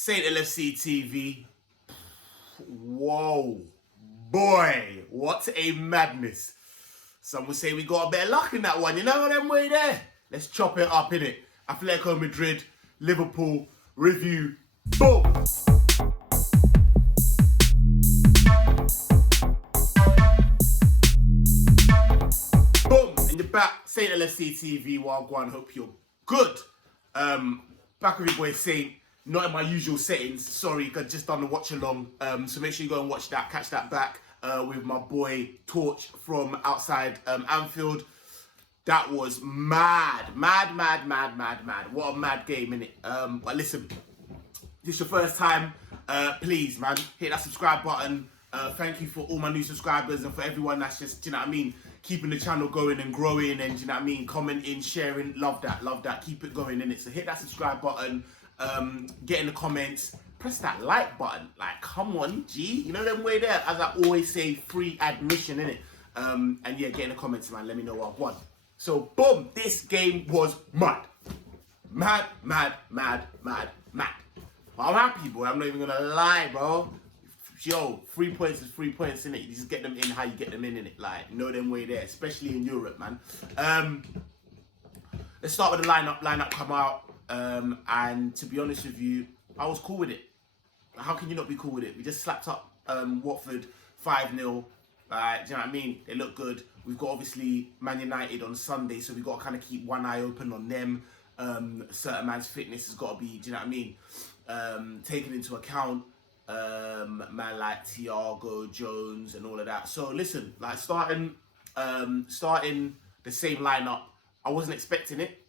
Saint LFCTV. Whoa, boy, what a madness. Some would say we got a bit of luck in that one. You know them way there. Let's chop it up, innit? Atletico Madrid, Liverpool, review. Boom. Boom. And you're back. Saint LFCTV. Wagwan. Hope you're good. Back with your boy Saint. Not in my usual settings. Sorry, I just done the watch along. So make sure you go and watch that. Catch that back with my boy Torch from outside Anfield. That was mad. What a mad game, innit? But listen, this is your first time. Please, man, hit that subscribe button. Thank you for all my new subscribers and for everyone that's just, you know what I mean, keeping the channel going and growing and, you know what I mean, commenting, sharing. Love that. Keep it going, innit? So hit that subscribe button. Get in the comments, press that like button. Like, come on, G. You know them way there. As I always say, free admission, innit? And yeah, get in the comments, man. Let me know what I've won. So, boom, this game was mad. Mad. But I'm happy, boy. I'm not even gonna lie, bro. Yo, 3 points is 3 points, innit? You just get them in how you get them in, innit? Like, know them way there, especially in Europe, man. Let's start with the lineup come out. And to be honest with you, I was cool with it. How can you not be cool with it? We just slapped up Watford 5-0. Like, do you know what I mean? They look good. We've got obviously Man United on Sunday, so we've got to kind of keep one eye open on them. Certain man's fitness has got to be, do you know what I mean? Taken into account. Man like Thiago, Jones, and all of that. So listen, like starting the same lineup, I wasn't expecting it.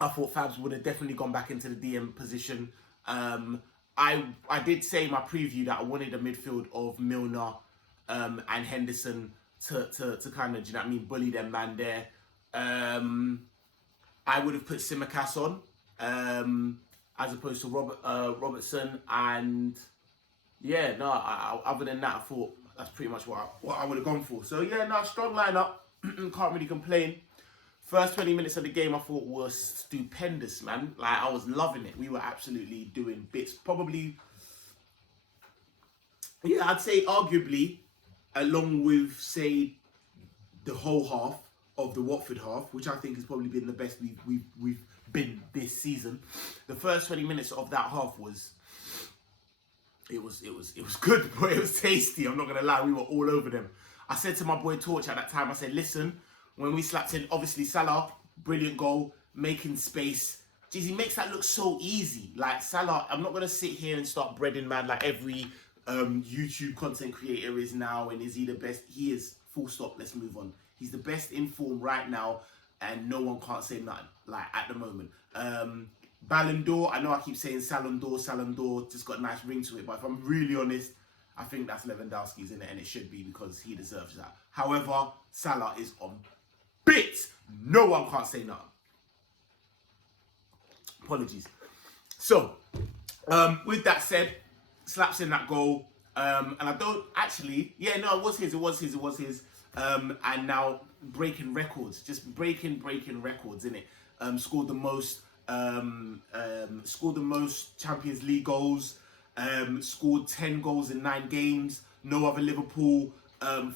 I thought Fabs would have definitely gone back into the DM position. I did say in my preview that I wanted a midfield of Milner and Henderson to kind of, do you know what I mean, bully them man there. I would have put Simeone on as opposed to Robertson, and yeah, no. Other than that, I thought that's pretty much what I would have gone for. So yeah, no, strong lineup. Can't really complain. First 20 minutes of the game I thought was stupendous, man. Like, I was loving it. We were absolutely doing bits. Probably, yeah, I'd say arguably, along with, say, the whole half of the Watford half, which I think has probably been the best we've been this season. The first 20 minutes of that half was, it was good, but it was tasty. I'm not going to lie, we were all over them. I said to my boy Torch at that time, I said, listen, when we slapped in, obviously Salah, brilliant goal, making space. Jeez, he makes that look so easy. Like Salah, I'm not going to sit here and start breading, man, like every YouTube content creator is now, and is he the best? He is, full stop, let's move on. He's the best in form right now, and no one can't say nothing, like, at the moment. Ballon d'Or, I know I keep saying Salon d'Or, just got a nice ring to it, but if I'm really honest, I think that's Lewandowski's in it, and it should be because he deserves that. However, Salah is on bits. No one can't say nothing. Apologies. So, with that said, slaps in that goal. And I don't actually, yeah, no, it was his. And now breaking records, just breaking records, innit? Scored the most Champions League goals. Scored 10 goals in 9 games. No other Liverpool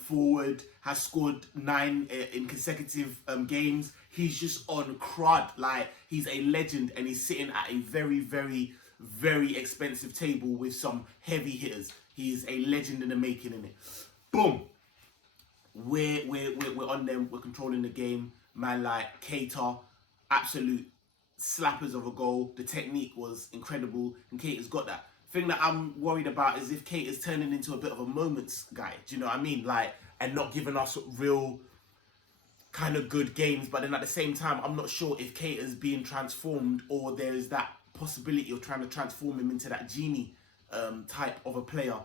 forward has scored 9 in consecutive games. He's just on crud. Like, he's a legend, and he's sitting at a very expensive table with some heavy hitters. He is a legend in the making, innit? Boom. We're on them. We're controlling the game. Man like Keita, absolute slappers of a goal. The technique was incredible, and Keita's got that. Thing that I'm worried about is if Kate is turning into a bit of a moments guy. Do you know what I mean? Like, and not giving us real kind of good games. But then at the same time, I'm not sure if Kate is being transformed, or there is that possibility of trying to transform him into that genie type of a player.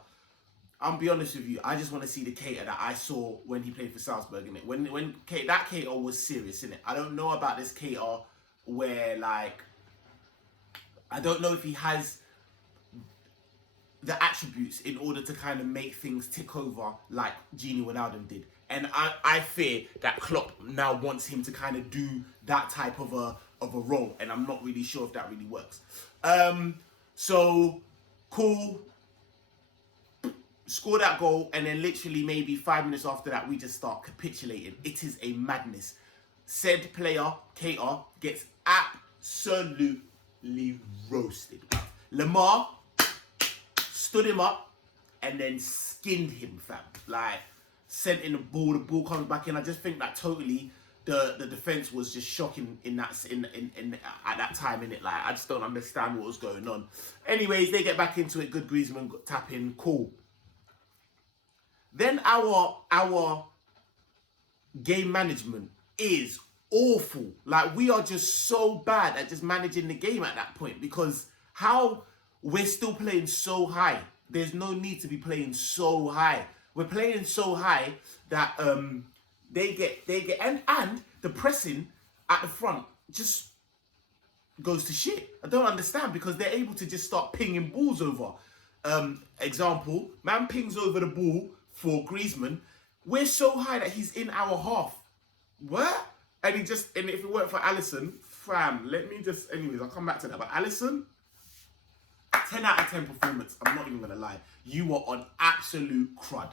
I'll be honest with you, I just want to see the Keita that I saw when he played for Salzburg, innit? When that Keita was serious, innit? I don't know about this Keita where, like, I don't know if he has the attributes in order to kind of make things tick over like Gini Wijnaldum did. And I fear that Klopp now wants him to kind of do that type of a role, and I'm not really sure if that really works. So, cool. Score that goal, and then literally maybe 5 minutes after that, we just start capitulating. It is a madness. Said player, KR, gets absolutely roasted. Lamar stood him up and then skinned him, fam. Like, sent in the ball comes back in. I just think that totally the defense was just shocking in at that time, innit? Like, I just don't understand what was going on. Anyways, they get back into it. Good Griezmann tap in, cool. Then our game management is awful. Like, we are just so bad at just managing the game at that point, because how we're still playing so high. There's no need to be playing so high. We're playing so high that they get and the pressing at the front just goes to shit. I don't understand, because they're able to just start pinging balls over. Example, man pings over the ball for Griezmann. We're so high that he's in our half. What? And if it weren't for Alisson, fam, anyways, I'll come back to that. But Alisson, 10 out of 10 performance. I'm not even going to lie. You were on absolute crud.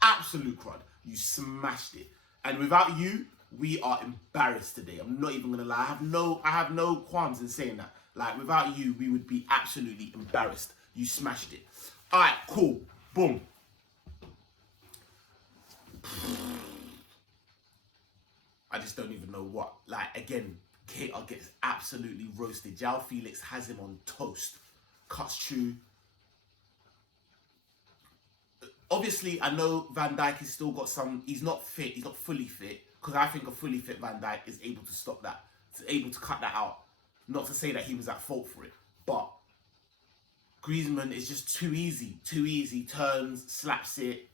Absolute crud. You smashed it. And without you, we are embarrassed today. I'm not even going to lie. I have no qualms in saying that. Like, without you, we would be absolutely embarrassed. You smashed it. All right, cool. Boom. I just don't even know what. Like, again, KR gets absolutely roasted. João Felix has him on toast. Cuts through. Obviously, I know Van Dijk has still got some. He's not fit. He's not fully fit. Because I think a fully fit Van Dijk is able to stop that. Is able to cut that out. Not to say that he was at fault for it. But Griezmann is just too easy. Too easy. Turns, slaps it.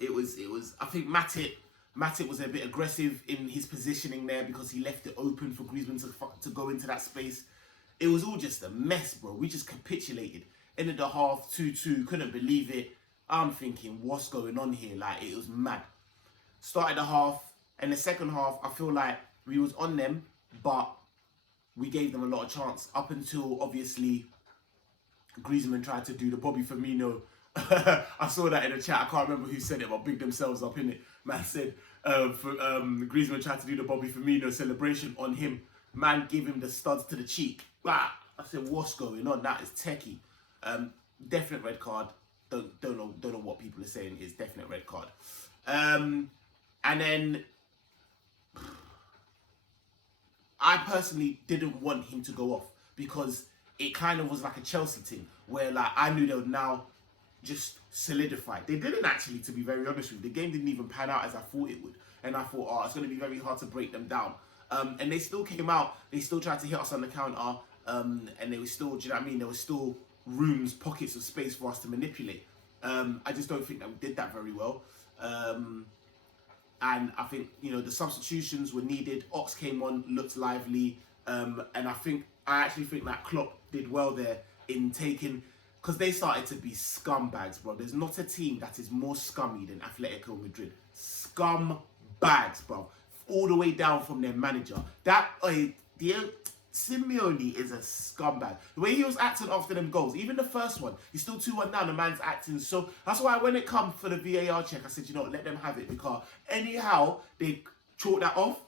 It was. I think Matip was a bit aggressive in his positioning there, because he left it open for Griezmann to go into that space. It was all just a mess, bro. We just capitulated. Ended the half 2-2. Couldn't believe it. I'm thinking, what's going on here? Like, it was mad. Started the half, and the second half, I feel like we was on them, but we gave them a lot of chance. Up until, obviously, Griezmann tried to do the Bobby Firmino. I saw that in the chat. I can't remember who said it, but big themselves up in it. Man said Griezmann tried to do the Bobby Firmino celebration on him. Man gave him the studs to the cheek. Bah! I said, what's going on? That is techie. Definite red card. Don't know what people are saying. It's definite red card. And then I personally didn't want him to go off, because it kind of was like a Chelsea thing where, like, I knew they would now just solidify. They didn't actually, to be very honest with you. The game didn't even pan out as I thought it would. And I thought, it's going to be very hard to break them down. And they still came out. They still tried to hit us on the counter. And they were still, do you know what I mean? There were still rooms, pockets of space for us to manipulate. I just don't think that we did that very well. And I think, the substitutions were needed. Ox came on, looked lively. And I actually think that Klopp did well there in taking, because they started to be scumbags, bro. There's not a team that is more scummy than Atletico Madrid. Scumbags, bro. All the way down from their manager. Simeone is a scumbag. The way he was acting after them goals, even the first one, he's still 2-1 down, the man's acting so... That's why when it comes for the VAR check, I said, let them have it, because anyhow, they chalked that off.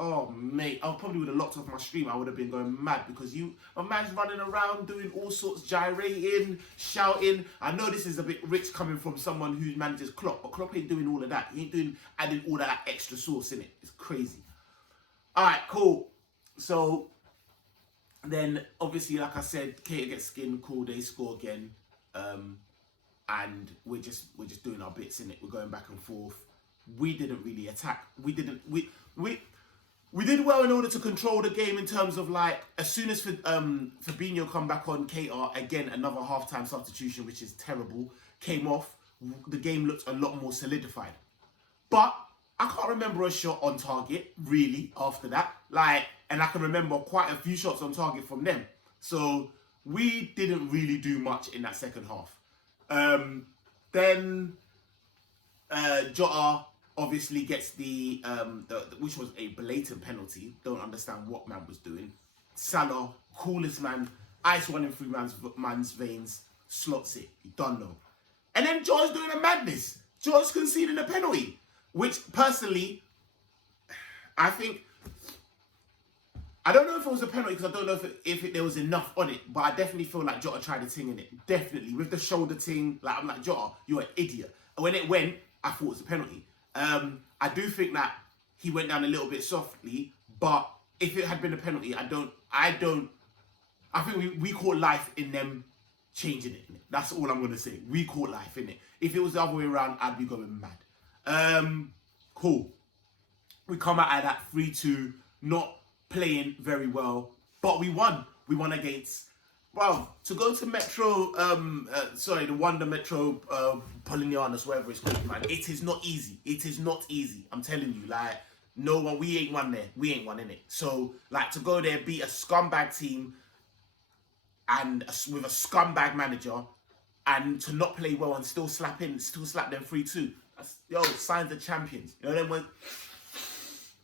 Oh, mate, I probably would have locked off my stream. I would have been going mad, because my man's running around doing all sorts, gyrating, shouting. I know this is a bit rich coming from someone who manages Klopp, but Klopp ain't doing all of that. He ain't adding all that extra sauce in it. It's crazy. All right, cool. So then, obviously, like I said, Keita gets skinned, cool, they score again. And we're just doing our bits in it. We're going back and forth. We didn't really attack. We did well in order to control the game, in terms of, like, as soon as Fabinho come back on, Keita, again, another half-time substitution, which is terrible, came off. The game looked a lot more solidified. But I can't remember a shot on target, really, after that. And I can remember quite a few shots on target from them. So we didn't really do much in that second half. Then Jota obviously gets the which was a blatant penalty. Don't understand what man was doing. Salah, coolest man ice running through man's veins, slots it. You don't know. And then Joe's doing a madness. Joe's conceding a penalty, which personally, I think, I don't know if it was a penalty because I don't know if there was enough on it, but I definitely feel like Jota tried the thing in it. Definitely. With the shoulder thing, like, I'm like, Jota, you're an idiot. And when it went, I thought it was a penalty. I do think that he went down a little bit softly, but if it had been a penalty, I think we caught life in them changing it. That's all I'm going to say. We caught life in it. If it was the other way around, I'd be going mad. Cool. We come out of that 3-2, not playing very well, but we won. We won against, well, to go to Metro, the Wonder Metro Polinianus, whatever it's called, man. It is not easy. It is not easy. I'm telling you, like, no one, we ain't won there. We ain't won in it. So, like, to go there, beat a scumbag team and with a scumbag manager, and to not play well and still slap them 3-2. That's, yo, signs of champions. You know them when I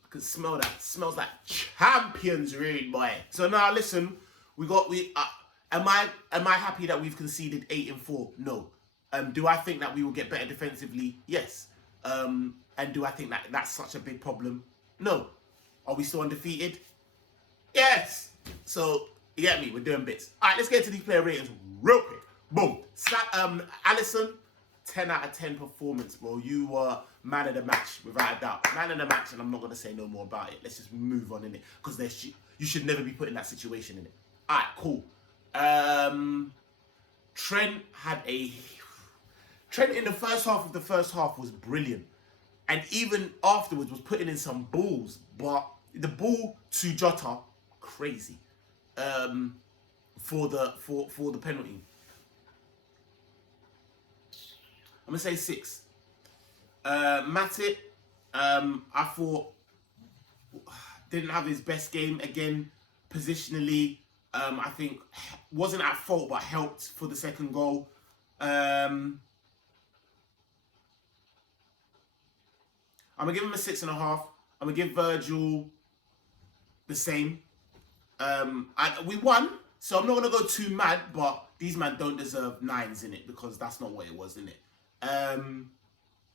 can smell that. It smells like champions rain, boy. So now listen, am I happy that we've conceded 8-4? No. Do I think that we will get better defensively? Yes. And do I think that that's such a big problem? No. Are we still undefeated? Yes. So you get me? We're doing bits. All right, let's get to these player ratings real quick. Boom. Alisson, 10 out of 10 performance, bro. You were man of the match, without a doubt. Man of the match, and I'm not going to say no more about it. Let's just move on in it, because you should never be put in that situation in it. All right, cool. Trent in the first half of the first half was brilliant. And even afterwards was putting in some balls. But the ball to Jota, crazy. For the penalty. I'm gonna say 6. Matip, I thought didn't have his best game again. Positionally, I think wasn't at fault but helped for the second goal. I'm gonna give him a 6.5. I'm gonna give Virgil the same. We won, so I'm not gonna go too mad, but these men don't deserve 9s in it, because that's not what it was, in it.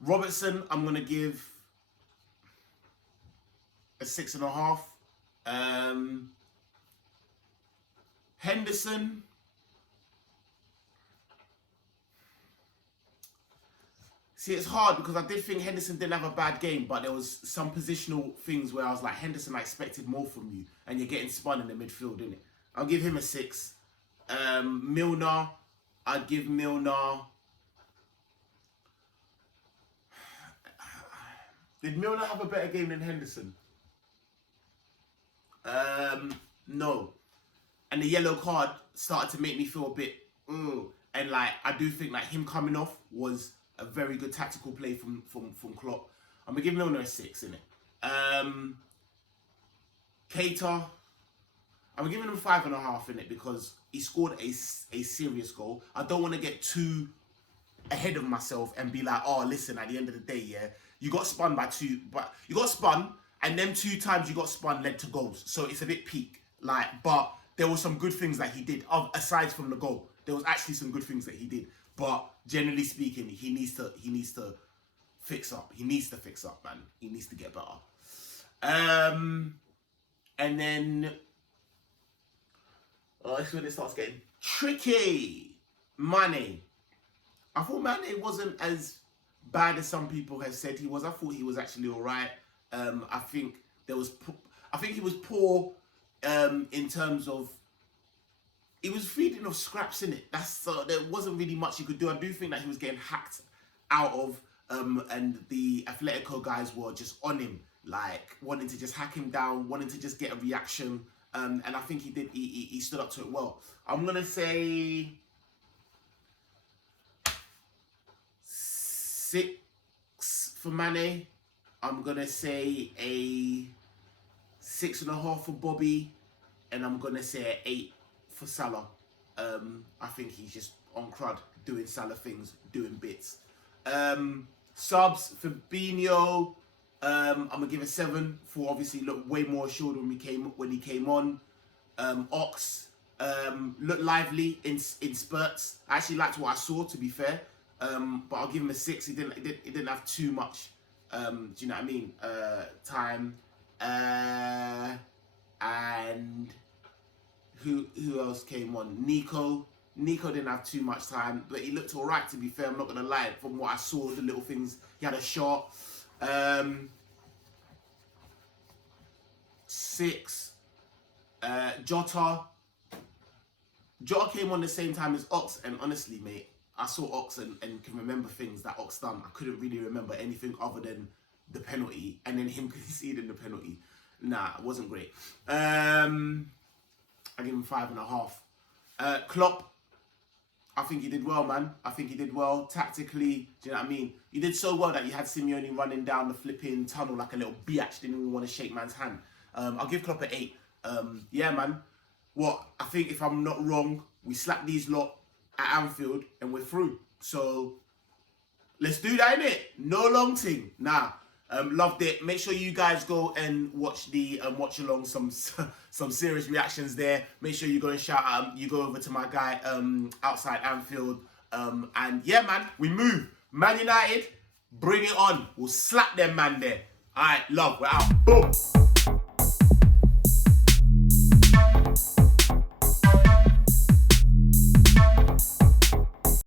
Robertson, I'm gonna give a 6.5. Henderson, see, it's hard because I did think Henderson didn't have a bad game, but there was some positional things where I was like, Henderson, I expected more from you, and you're getting spun in the midfield, innit? I'll give him a 6. Milner, I'd give Milner. Did Milner have a better game than Henderson? No. And the yellow card started to make me feel a bit, and like, I do think like him coming off was a very good tactical play from Klopp. I'm gonna give Milner a 6, innit? Keita, I'm giving him 5.5 in it, because he scored a serious goal. I don't want to get too ahead of myself and be like, oh, listen, at the end of the day, yeah, you got spun by 2, but you got spun, and them 2 times you got spun led to goals. So it's a bit peak, like, but there were some good things that he did, aside from the goal. There was actually some good things that he did. But generally speaking, he needs to fix up. He needs to fix up, man. He needs to get better. And then, that's when it starts getting tricky. Mane. I thought Mane wasn't as bad as some people have said he was. I thought he was actually all right. I think he was poor in terms of, he was feeding off scraps, in it. There wasn't really much he could do. I do think that he was getting hacked out of, and the Atletico guys were just on him, like wanting to just hack him down, wanting to just get a reaction. And I think he did. He stood up to it well. I'm gonna say 6 for Mane. I'm gonna say a 6.5 for Bobby, and I'm gonna say an 8 for Salah. I think he's just on crud, doing Salah things, doing bits. Subs, Fabinho, I'm gonna give a 7 for obviously look way more assured when he came on. Ox, Looked lively in spurts. I actually liked what I saw, to be fair. But I'll give him a 6. He didn't have too much. Do you know what I mean? Time. And who else came on? Nico didn't have too much time, but he looked alright, to be fair. I'm not gonna lie. From what I saw, the little things, he had a shot. 6. Jota came on the same time as Ox, and honestly, mate, I saw Ox and can remember things that Ox done. I couldn't really remember anything other than the penalty, and then him conceding the penalty. Nah, it wasn't great. I give him 5.5. Klopp, I think he did well, man. I think he did well tactically. Do you know what I mean? He did so well that you had Simeone running down the flipping tunnel like a little biatch, didn't even want to shake man's hand. I'll give Klopp an 8. Yeah, man. What I think, if I'm not wrong, we slap these lot at Anfield and we're through. So let's do that, innit? No long thing. Nah. Loved it. Make sure you guys go and watch the watch along some serious reactions there. Make sure you go and shout out. You go over to my guy outside Anfield. And yeah, man, we move. Man United, bring it on. We'll slap them, man. There. All right, love. We're out. Boom.